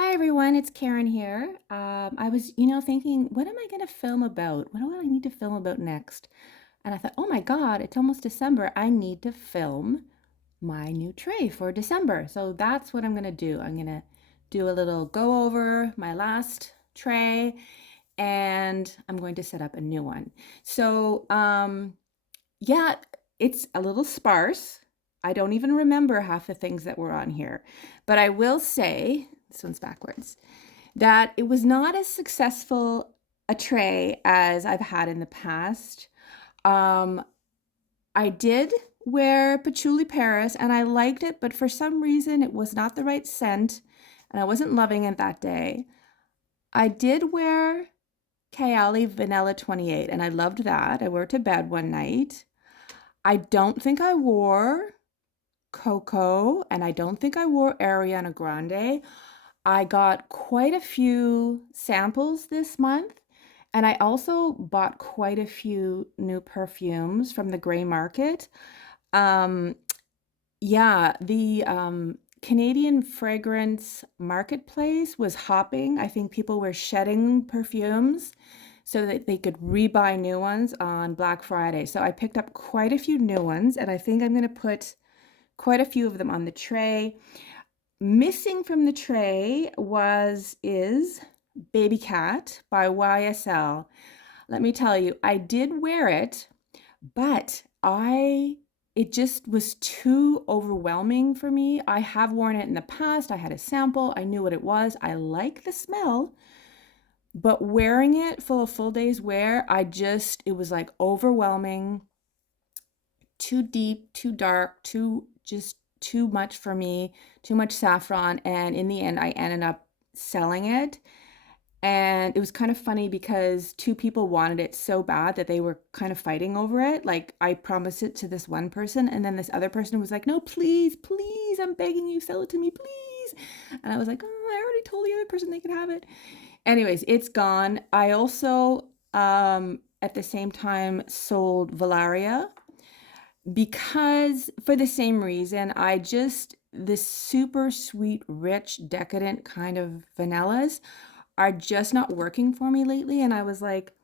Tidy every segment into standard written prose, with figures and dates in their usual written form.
Hi everyone, it's Karen here. I was, thinking, what am I going to film about? What do I need to film about next? And I thought, oh my God, it's almost December. I need to film my new tray for December. So that's what I'm going to do. I'm going to do a little go over my last tray and I'm going to set up a new one. So, yeah, it's a little sparse. I don't even remember half the things that were on here, but I will say, this one's backwards, that it was not as successful a tray as I've had in the past. Um, I did wear Patchouli Paris and I liked it, but for some reason it was not the right scent and I wasn't loving it that day. I did wear Kayali Vanilla 28 and I loved that. I wore it to bed one night. I don't think I wore Coco and I don't think I wore Ariana Grande. I got quite a few samples this month, and I also bought quite a few new perfumes from the gray market. Um, yeah, the Canadian fragrance marketplace was hopping. I think people were shedding perfumes so that they could rebuy new ones on Black Friday. So I picked up quite a few new ones, and I think I'm going to put quite a few of them on the tray. Missing from the tray is Baby Cat by YSL. Let me tell you, I did wear it, but it just was too overwhelming for me. I have worn it in the past. I had a sample. I knew what it was. I like the smell, but wearing it for a full day's wear, it was like overwhelming, too deep, too dark, too much for me, too much saffron. And in the end, I ended up selling it. And it was kind of funny because two people wanted it so bad that they were kind of fighting over it. Like I promised it to this one person, and then this other person was like, no, please, please, I'm begging you, sell it to me, please. And I was like, oh, I already told the other person they could have it. Anyways, it's gone. I also, at the same time, sold Valaria because for the same reason, this super sweet, rich, decadent kind of vanillas are just not working for me lately. And I was like,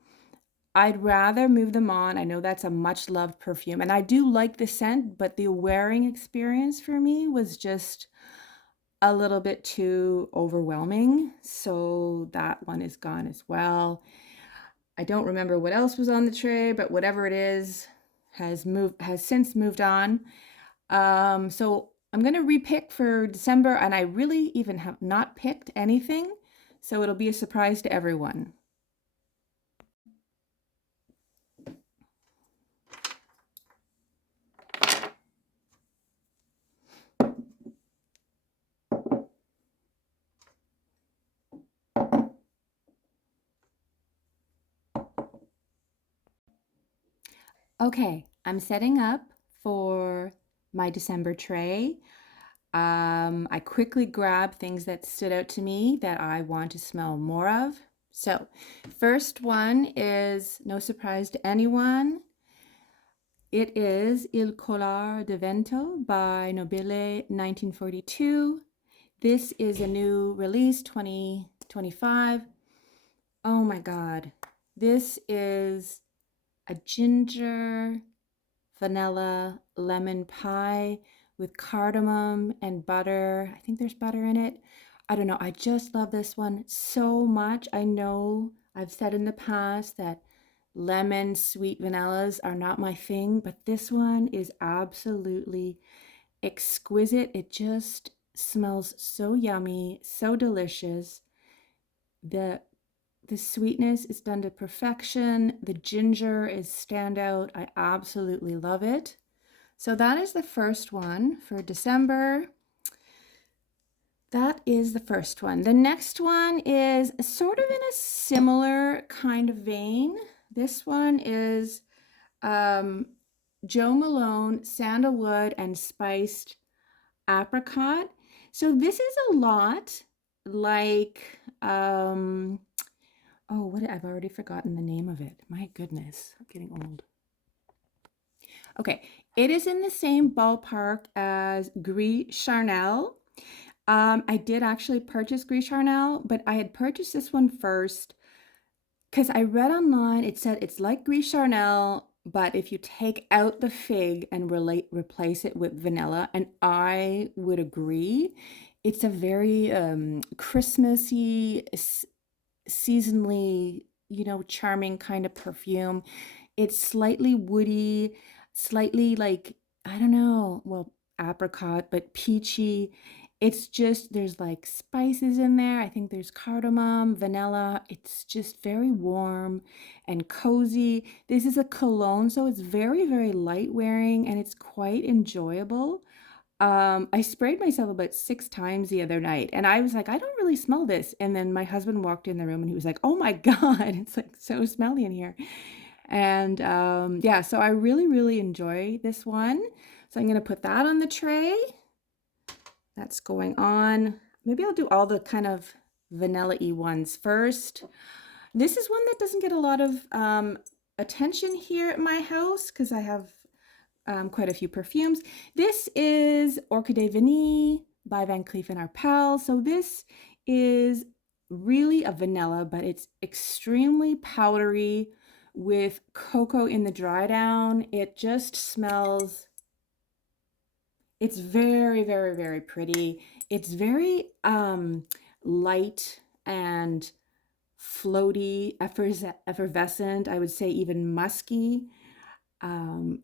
I'd rather move them on. I know that's a much loved perfume and I do like the scent, but the wearing experience for me was just a little bit too overwhelming. So that one is gone as well. I don't remember what else was on the tray, but whatever it is has since moved on. So I'm gonna repick for December, and I really even have not picked anything, so it'll be a surprise to everyone. Okay, I'm setting up for my December tray. I quickly grabbed things that stood out to me that I want to smell more of. So, first one is no surprise to anyone. It is Il Colore de Vento by Nobile 1942. This is a new release, 2025. Oh my God. This is a ginger, vanilla, lemon pie with cardamom and butter. I think there's butter in it. I don't know. I just love this one so much. I know I've said in the past that lemon sweet vanillas are not my thing, but this one is absolutely exquisite. It just smells so yummy, so delicious. The the sweetness is done to perfection. The ginger is standout. I absolutely love it. So that is the first one for December. That is the first one. The next one is sort of in a similar kind of vein. This one is Joe Malone, Sandalwood, and Spiced Apricot. So this is a lot like, oh, I've already forgotten the name of it. My goodness, I'm getting old. Okay, it is in the same ballpark as Gris Charnel. I did actually purchase Gris Charnel, but I had purchased this one first because I read online it said it's like Gris Charnel, but if you take out the fig and replace it with vanilla, and I would agree, it's a very Christmassy, seasonally, charming kind of perfume. It's slightly woody, slightly like, I don't know, well, apricot, but peachy. It's just, there's like spices in there. I think there's cardamom, vanilla. It's just very warm and cozy. This is a cologne, so it's very, very light wearing and it's quite enjoyable. I sprayed myself about 6 times the other night, and I was like, "I don't really smell this." And then my husband walked in the room and he was like, "Oh my God, it's like so smelly in here." And yeah, so I really, really enjoy this one. So I'm gonna put that on the tray. That's going on. Maybe I'll do all the kind of vanilla-y ones first. This is one that doesn't get a lot of attention here at my house because I have quite a few perfumes. This is Orchidée Vanille by Van Cleef and Arpels. So this is really a vanilla, but it's extremely powdery with cocoa in the dry down. It just smells, it's very, very, very pretty. It's very light and floaty, effervescent, I would say even musky.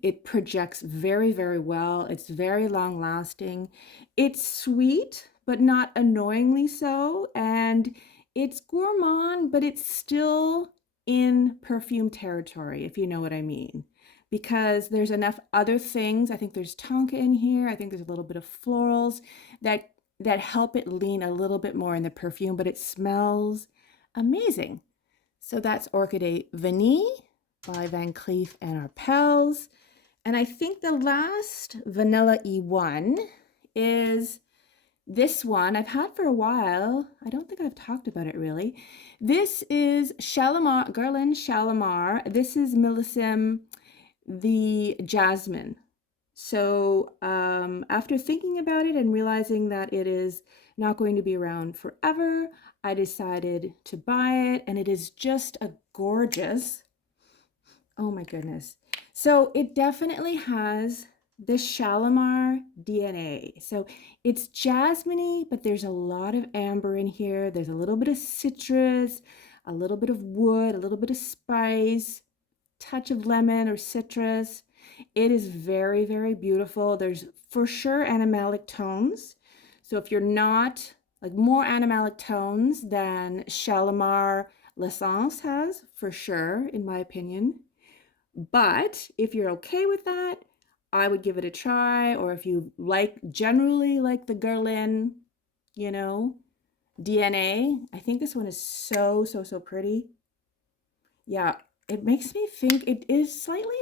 It projects very, very well. It's very long lasting. It's sweet, but not annoyingly so. And it's gourmand, but it's still in perfume territory, if you know what I mean. Because there's enough other things. I think there's tonka in here. I think there's a little bit of florals that help it lean a little bit more in the perfume, but it smells amazing. So that's Orchidée Vanille by Van Cleef and Arpels. And I think the last vanilla E1 is this one I've had for a while. I don't think I've talked about it really. This is Shalimar, Guerlain Shalimar. This is Millésime, the Jasmin. So after thinking about it and realizing that it is not going to be around forever, I decided to buy it, and it is just a gorgeous, oh my goodness. So it definitely has the Shalimar DNA. So it's jasmine, but there's a lot of amber in here. There's a little bit of citrus, a little bit of wood, a little bit of spice, touch of lemon or citrus. It is very, very beautiful. There's for sure animalic tones. So if you're not like more animalic tones than Shalimar L'Essence has, for sure, in my opinion. But if you're okay with that, I would give it a try. Or if you like generally like the Guerlain, you know, DNA, I think this one is so, so, so pretty. Yeah, it makes me think it is slightly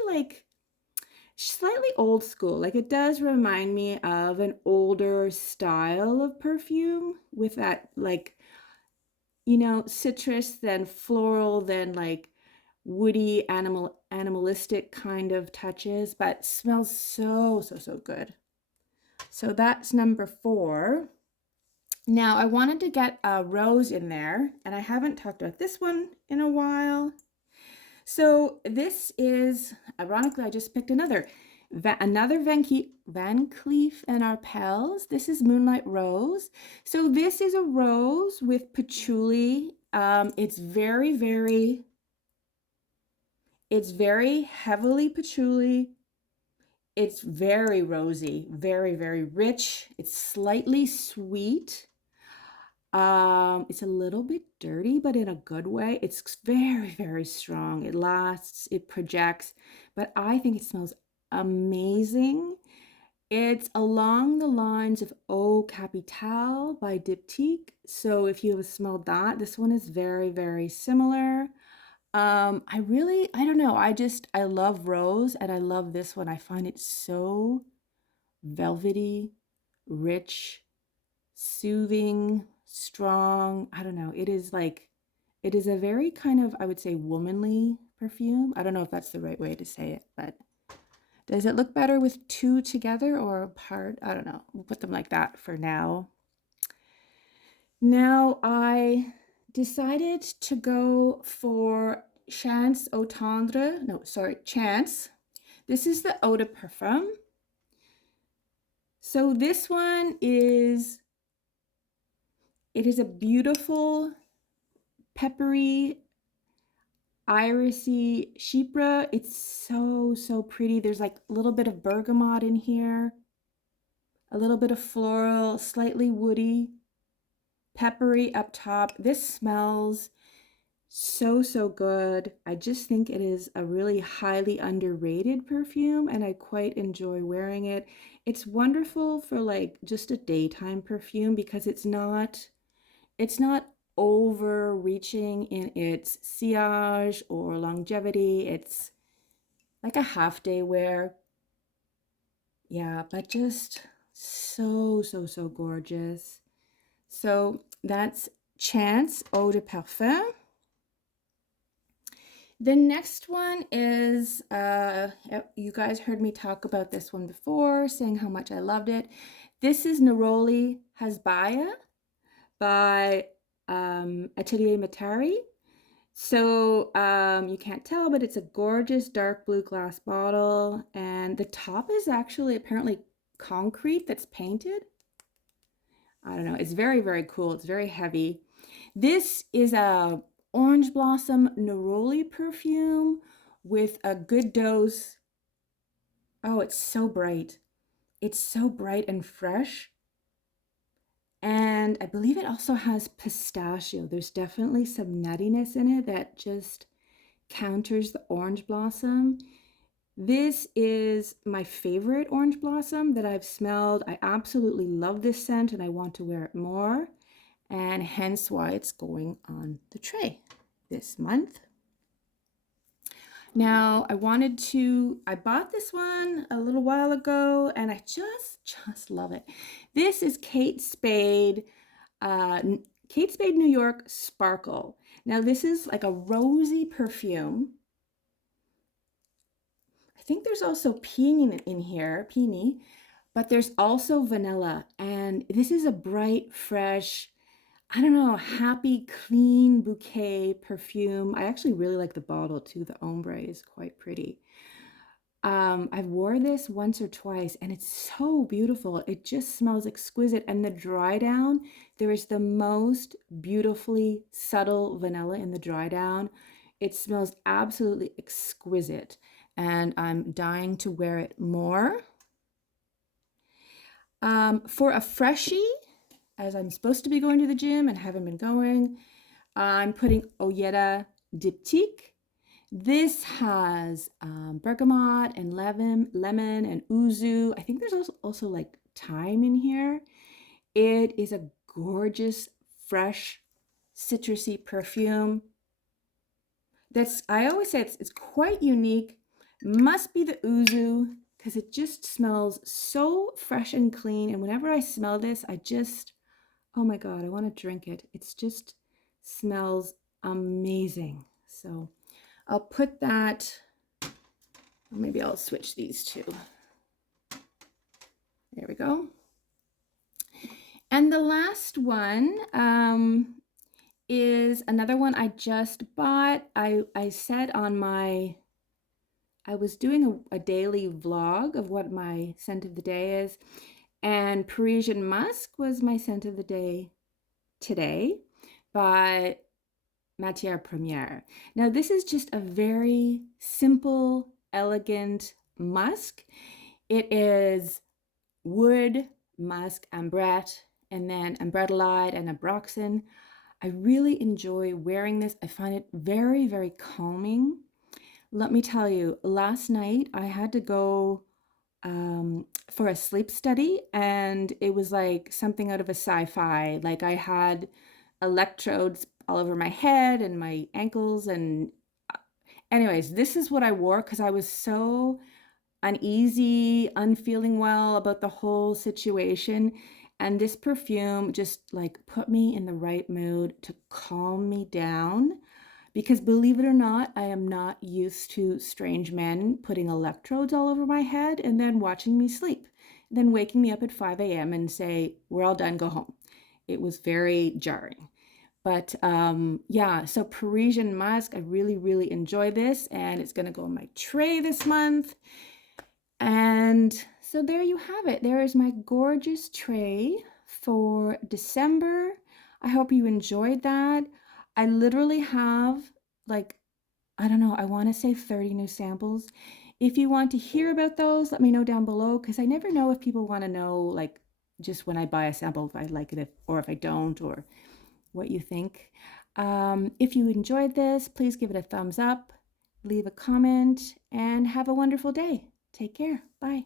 old school. Like it does remind me of an older style of perfume with that like, citrus, then floral, then like woody animalistic kind of touches, but smells so, so, so good. So that's number 4. Now I wanted to get a rose in there, and I haven't talked about this one in a while. So this is, ironically, I just picked another Van Cleef and Arpels. This is Moonlight Rose. So this is a rose with patchouli. It's very heavily patchouli. It's very rosy, very, very rich. It's slightly sweet. It's a little bit dirty, but in a good way. It's very, very strong. It lasts, it projects, but I think it smells amazing. It's along the lines of Eau Capitale by Diptyque. So if you have smelled that, this one is very, very similar. I don't know. I love rose and I love this one. I find it so velvety, rich, soothing, strong. I don't know. It is a very kind of, I would say, womanly perfume. I don't know if that's the right way to say it, but does it look better with 2 together or apart? I don't know. We'll put them like that for now. Now I decided to go for Chance Eau Tendre. No, sorry, Chance. This is the Eau de Parfum. So this one is, it is a beautiful, peppery, irisy chypre. It's so, so pretty. There's like a little bit of bergamot in here, a little bit of floral, slightly woody, peppery up top. This smells so, so good. I just think it is a really highly underrated perfume and I quite enjoy wearing it. It's wonderful for like just a daytime perfume because it's not overreaching in its sillage or longevity. It's like a half day wear. Yeah, but just so, so, so gorgeous. So that's Chance Eau de Parfum. The next one is, you guys heard me talk about this one before, saying how much I loved it. This is Néroli Hasbaya by Atelier Materi. So you can't tell, but it's a gorgeous dark blue glass bottle, and the top is actually apparently concrete that's painted. I don't know. It's very, very cool. It's very heavy. This is a orange blossom neroli perfume with a good dose. Oh, it's so bright. It's so bright and fresh. And I believe it also has pistachio. There's definitely some nuttiness in it that just counters the orange blossom. This is my favorite orange blossom that I've smelled. I absolutely love this scent and I want to wear it more, and hence why it's going on the tray this month. Now I bought this one a little while ago and I just love it. This is Kate Spade New York Sparkle. Now this is like a rosy perfume. I think there's also peony in here, but there's also vanilla. And this is a bright, fresh, I don't know, happy, clean bouquet perfume. I actually really like the bottle too. The ombre is quite pretty. I've wore this once or twice and it's so beautiful. It just smells exquisite. And the dry down, there is the most beautifully subtle vanilla in the dry down. It smells absolutely exquisite and I'm dying to wear it more. For a freshie, as I'm supposed to be going to the gym and haven't been going, I'm putting Oyedo Diptyque. This has bergamot and lemon and yuzu. I think there's also like thyme in here. It is a gorgeous, fresh, citrusy perfume. I always say it's quite unique. Must be the yuzu because it just smells so fresh and clean. And whenever I smell this, oh my God, I want to drink it. It just smells amazing. So I'll put that, or maybe I'll switch these two. There we go. And the last one is another one I just bought. I said I was doing a daily vlog of what my scent of the day is, and Parisian Musc was my scent of the day today by Matiere Première. Now this is just a very simple, elegant musk. It is wood, musk, ambrette, and then ambretolide and ambroxan. I really enjoy wearing this. I find it very, very calming. Let me tell you, last night I had to go for a sleep study and it was like something out of a sci-fi. Like I had electrodes all over my head and my ankles and anyways, this is what I wore because I was so uneasy, unfeeling well about the whole situation. And this perfume just like put me in the right mood to calm me down. Because believe it or not, I am not used to strange men putting electrodes all over my head and then watching me sleep, then waking me up at 5 a.m. and say, we're all done, go home. it was very jarring. But yeah, so Parisian Musk, I really, really enjoy this, and it's going to go in my tray this month. And so there you have it. There is my gorgeous tray for December. I hope you enjoyed that. I literally have like, I don't know, I want to say 30 new samples. If you want to hear about those, let me know down below because I never know if people want to know, like, just when I buy a sample, if I like it or if I don't, or what you think. If you enjoyed this, please give it a thumbs up, leave a comment, and have a wonderful day. Take care. Bye.